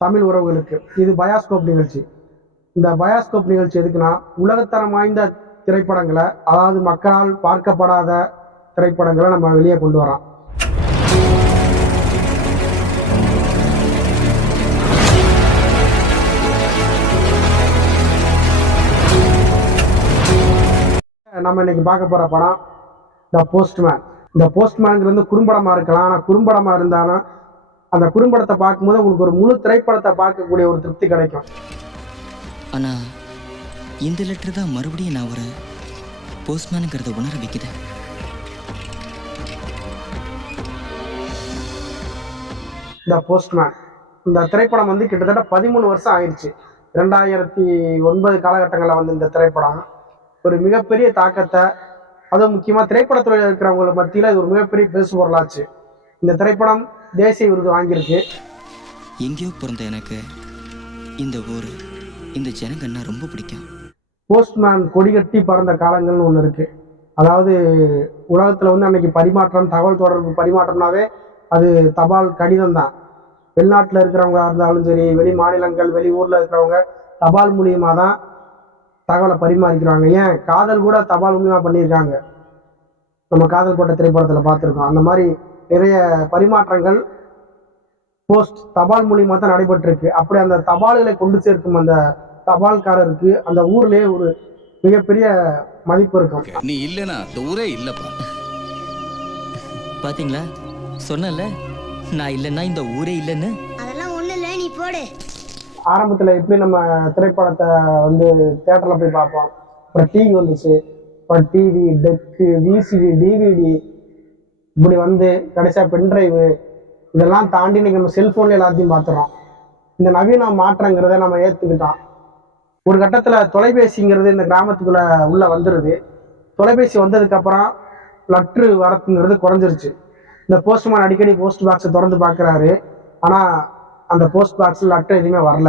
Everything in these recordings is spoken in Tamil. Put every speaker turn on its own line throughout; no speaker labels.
தமிழ் உறவுகளுக்கு. இது பயாஸ்கோப் நிகழ்ச்சி. இந்த பயாஸ்கோப் நிகழ்ச்சி எதுக்குன்னா உலகத்தரம் வாய்ந்த திரைப்படங்களை அதாவது மக்களால் பார்க்கப்படாத திரைப்படங்களை நம்ம வெளியே கொண்டு வரோம் நம்ம இன்னைக்கு பார்க்க போற படம் த போஸ்ட்மேன் இந்த போஸ்ட்மேனுங்கிறது வந்து குறும்படமா இருக்கலாம். ஆனால் குறும்படமா இருந்தாலும் அந்த குறும்படத்தை பார்க்கும்போது உங்களுக்கு ஒரு முழு திரைப்படத்தை பார்க்கக்கூடிய ஒரு திருப்தி கிடைக்கும்.
ஆனா இந்த லெட்டர் தான் மறுபடியும் நான் ஒரு போஸ்ட்மேனுங்கிறத உணர வைக்குது
த போஸ்ட்மேன் இந்த திரைப்படம் வந்து கிட்டத்தட்ட பதிமூணு வருஷம் ஆயிடுச்சு. ரெண்டாயிரத்தி ஒன்பது காலகட்டங்களில் வந்து இந்த திரைப்படம். ஒரு மிகப்பெரிய தாக்கத்தை அதுவும் முக்கியமாக திரைப்படத்துறையில் இருக்கிறவங்க மத்தியில் இது ஒரு மிகப்பெரிய பேசு பொருளாச்சு இந்த திரைப்படம் தேசிய விருது வாங்கியிருக்கு.
எங்கேயோ பிறந்த எனக்கு இந்த ஊர் இந்த ஜனங்கன்னா ரொம்ப பிடிக்கும்.
போஸ்ட்மேன் கொடிகட்டி பறந்த காலங்கள்னு ஒன்று இருக்குது அதாவது உலகத்தில் வந்து அன்னைக்கு பரிமாற்றம் தகவல் தொடர்பு பரிமாற்றம்னாவே அது தபால் கடிதம் தான் வெளிநாட்டில் இருக்கிறவங்க இருந்தாலும் சரி வெளி மாநிலங்கள் வெளி ஊரில் இருக்கிறவங்க தபால் மூலியமாக தான் தகவலை பரிமாறிக்கிறாங்க. ஏன்? காதல் கூட தபால் மூலியமாக பண்ணியிருக்காங்க. நம்ம காதல் கோட்டை திரைப்படத்தில் பார்த்துருக்கோம். அந்த மாதிரி நிறைய பரிமாற்றங்கள் போஸ்ட் தபால் மூலியமாக தான் நடைபெற்றிருக்கு. அப்படி அந்த தபால்களை கொண்டு சேர்க்கும் அந்த தபால்காரருக்கு அந்த ஊர்லயே ஒரு மிகப்பெரிய மதிப்பு இருக்கும்.
நீ இல்லனா இந்த ஊரே இல்லப்பா.
பாத்தீங்களா? சொன்னல நான் இல்லைன்னா இந்த ஊரே இல்லைன்னு?
அதெல்லாம் ஒண்ணு இல்ல நீ போடு.
ஆரம்பத்துல எப்படி நம்ம திரைப்படத்தை வந்து தேட்டர்ல போய் பார்ப்போம்? அப்புறம் டிவி வந்துச்சு. அப்புறம் டிவி டெக்கு விசிடி டிவிடி இப்படி வந்து கடைசியா பென்ட்ரைவு இதெல்லாம் தாண்டி இன்னைக்கு நம்ம செல்ஃபோன் எல்லாத்தையும் பார்த்துறோம் இந்த நவீன மாற்றங்கிறத நம்ம ஏற்றுக்கிட்டோம் ஒரு கட்டத்தில் தொலைபேசிங்கிறது இந்த கிராமத்துக்குள்ளே உள்ளே வந்துடுது தொலைபேசி வந்ததுக்கப்புறம் லட்ரு வரத்துங்கிறது குறைஞ்சிருச்சு. இந்த போஸ்ட்மேன் அடிக்கடி போஸ்ட் பாக்ஸை திறந்து பார்க்குறாரு ஆனால் அந்த போஸ்ட் பாக்ஸில் லெட்டர் எதுவுமே வரல.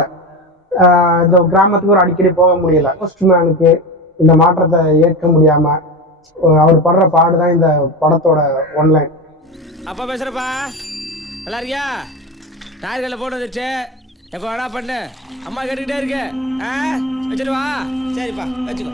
இந்த கிராமத்துக்கு ஒரு அடிக்கடி போக முடியல. போஸ்ட்மேனுக்கு இந்த மாற்றத்தை ஏற்க முடியாமல் அவர் படுற பாடு தான் இந்த படத்தோட ஒன்லைன்
அப்பா பேசுறப்பா. நல்லா இருக்கியா? டயர்களில் போட்டு வந்துச்சு எப்போ வேணா பண்ணு. அம்மா கேட்டுக்கிட்டே இருக்கு. ஆ? வச்சுட்டு வா. சரிப்பா வச்சுக்கோ.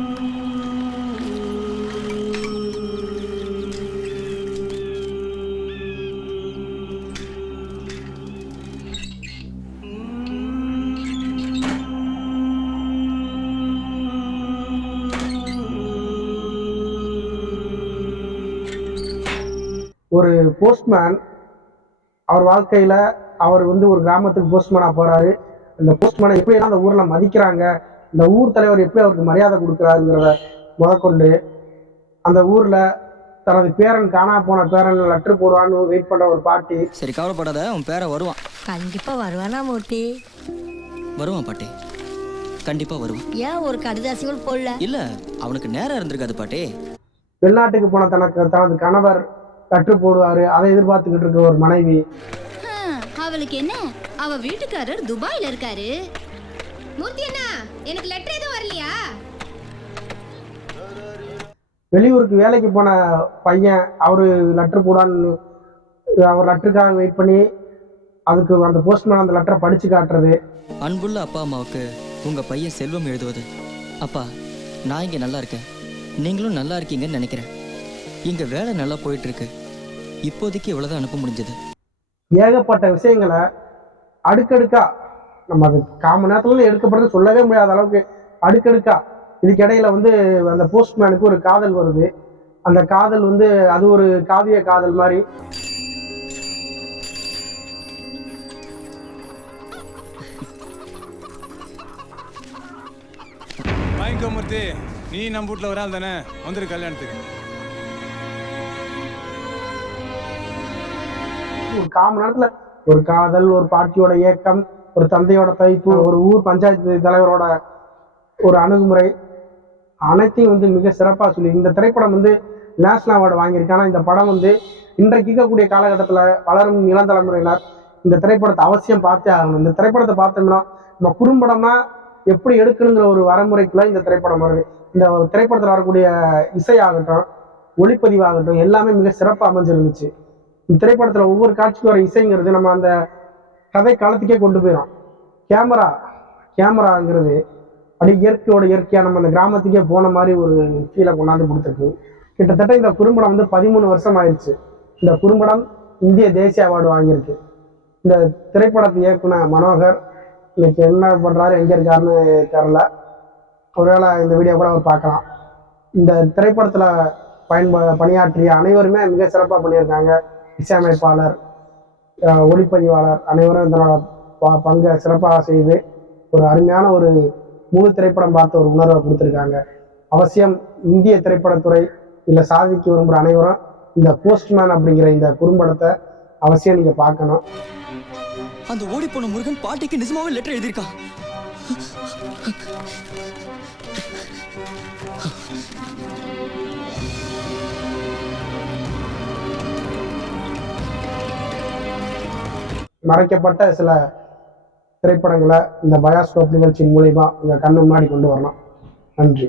ஒரு போஸ்ட்மேன் அவர் வாழ்க்கையில அவர் வந்து ஒரு கிராமத்துக்கு போஸ்ட்மேனா போறாரு. இந்த போஸ்ட்மேனை எப்படியெல்லாம் அந்த ஊர்ல மதிக்கிறாங்க இந்த ஊர் தலைவர் எப்படி அவருக்கு மரியாதை கொடுக்குறாருங்கிறத முதற்கொண்டு அந்த ஊர்ல தனது பேரன் காணா போன பேரன் லெட்டர் போடுவான்னு வெயிட் பண்ண ஒரு பாட்டி.
சரி கவலைப்படாத உன் பேரன் வருவான்.
கண்டிப்பா வருவானா மூர்த்தி?
வருவான் பாட்டி. கண்டிப்பா வருவான்.
ஏன் ஒரு கடுதாசி கூட போடல?
இல்ல அவனுக்கு நேரம் இருந்திருக்காது பாட்டி.
வெளிநாட்டுக்கு போன தனக்கு தனது கணவர் லெட்டர் போடுவாரு அதை எதிர்பார்த்துக்கிட்டு இருக்கிற ஒரு மனைவி.
அவளுக்கு என்ன? அவ வீட்டுக்காரர் துபாயில இருக்காரு. மூர்த்தி அண்ணா எனக்கு லெட்டர் எதுவும் வரலையா?
வெளியூருக்கு வேலைக்கு போன பையன் அவரு லெட்டர் போடான்னு அவர் லெட்டருக்காக வெயிட் பண்ணி அதுக்கு அந்த போஸ்ட்மேன் அந்த லெட்டரை படிச்சு காட்டுறது.
அன்புள்ள அப்பா அம்மாவுக்கு உங்க பையன் செல்வம் எழுதுவது. அப்பா நான் இங்க நல்லா இருக்கேன். நீங்களும் நல்லா இருக்கீங்கன்னு நினைக்கிறேன். இங்க வேலை நல்லா போயிட்டு இருக்கு இப்போதைக்கு இவ்வளவுதான் அனுப்ப முடிஞ்சது.
ஏகப்பட்ட விஷயங்களை அடுக்கடுக்கா நம்ம அது காம நேரத்துல எடுக்கப்படுறது சொல்லவே முடியாத அளவுக்கு அடுக்கடுக்கா. இதுக்கு இடையில வந்து அந்த போஸ்ட்மேனுக்கு ஒரு காதல் வருது. அந்த காதல் வந்து அது ஒரு காவிய காதல் மாதிரி.
வாங்கிக்கோ மூர்த்தி நீ நம்ம வீட்ல ஒரு ஆள் தானே? வந்துரு கல்யாணத்துக்கு.
ஒரு காம நேரத்துல ஒரு காதல் ஒரு பாட்டியோட ஏக்கம் ஒரு தந்தையோட தைப்பு ஒரு ஊர் பஞ்சாயத்து தலைவரோட ஒரு அணுகுமுறை அனைத்தையும் வந்து மிக சிறப்பாக சொல்லி இந்த திரைப்படம் வந்து நேஷனல் அவார்டு வாங்கியிருக்கு. ஆனால் இந்த படம் வந்து இன்றைக்கு இருக்கக்கூடிய காலகட்டத்தில் வளரும் இளம் தலைமுறையினர் இந்த திரைப்படத்தை அவசியம் பார்த்தே ஆகணும். இந்த திரைப்படத்தை பார்த்தோம்னா நம்ம குறும்படம்னா எப்படி எடுக்கணுங்கிற ஒரு வரமுறைக்குள்ள இந்த திரைப்படம் வருது. இந்த திரைப்படத்தில் வரக்கூடிய இசையாகட்டும் ஒளிப்பதிவாகட்டும் எல்லாமே மிக சிறப்பாக அமைஞ்சிருந்துச்சு. திரைப்படத்தில் ஒவ்வொரு காட்சிக்கு வர இசைங்கிறது நம்ம அந்த கதை காலத்துக்கே கொண்டு போயிடும் கேமரா கேமராங்கிறது அப்படி இயற்கையோட இயற்கையாக நம்ம அந்த கிராமத்துக்கே போன மாதிரி ஒரு ஃபீலை கொண்டாந்து கொடுத்துருக்கு. கிட்டத்தட்ட இந்த குறும்படம் வந்து பதிமூணு வருஷம் ஆயிடுச்சு இந்த குறும்படம் இந்திய தேசிய அவார்டு வாங்கியிருக்கு. இந்த திரைப்படத்தை இயக்குன மனோகர் இன்னைக்கு என்ன பண்ணுறாரு எங்கே இருக்காருன்னு தெரில ஒருவேளை இந்த வீடியோ கூட அவர் பார்க்கலாம். இந்த திரைப்படத்தில் பயன்ப பணியாற்றிய அனைவருமே மிக சிறப்பாக பண்ணியிருக்காங்க. இசையமைப்பாளர் ஒளிப்பதிவாளர் அனைவரும் இதனோட ப- பங்கை சிறப்பாக செய்து ஒரு அருமையான ஒரு முழு திரைப்படம் பார்த்த ஒரு உணர்வை கொடுத்துருக்காங்க. அவசியம் இந்திய திரைப்படத்துறை இல்லை சாதிக்க விரும்புகிற அனைவரும் இந்த போஸ்ட்மேன் அப்படிங்கிற இந்த குறும்படத்தை அவசியம் நீங்கள் பார்க்கணும்.
அந்த ஓடி போன முருகன் பாட்டிக்கு நிஜமாவே லெட்டர் எழுதியிருக்கான்.
மறைக்கப்பட்ட சில திரைப்படங்களை இந்த பயாஸ்கோப் நிகழ்ச்சியின் மூலிமா உங்கள் கண்ணு முன்னாடி கொண்டு வரணும் நன்றி.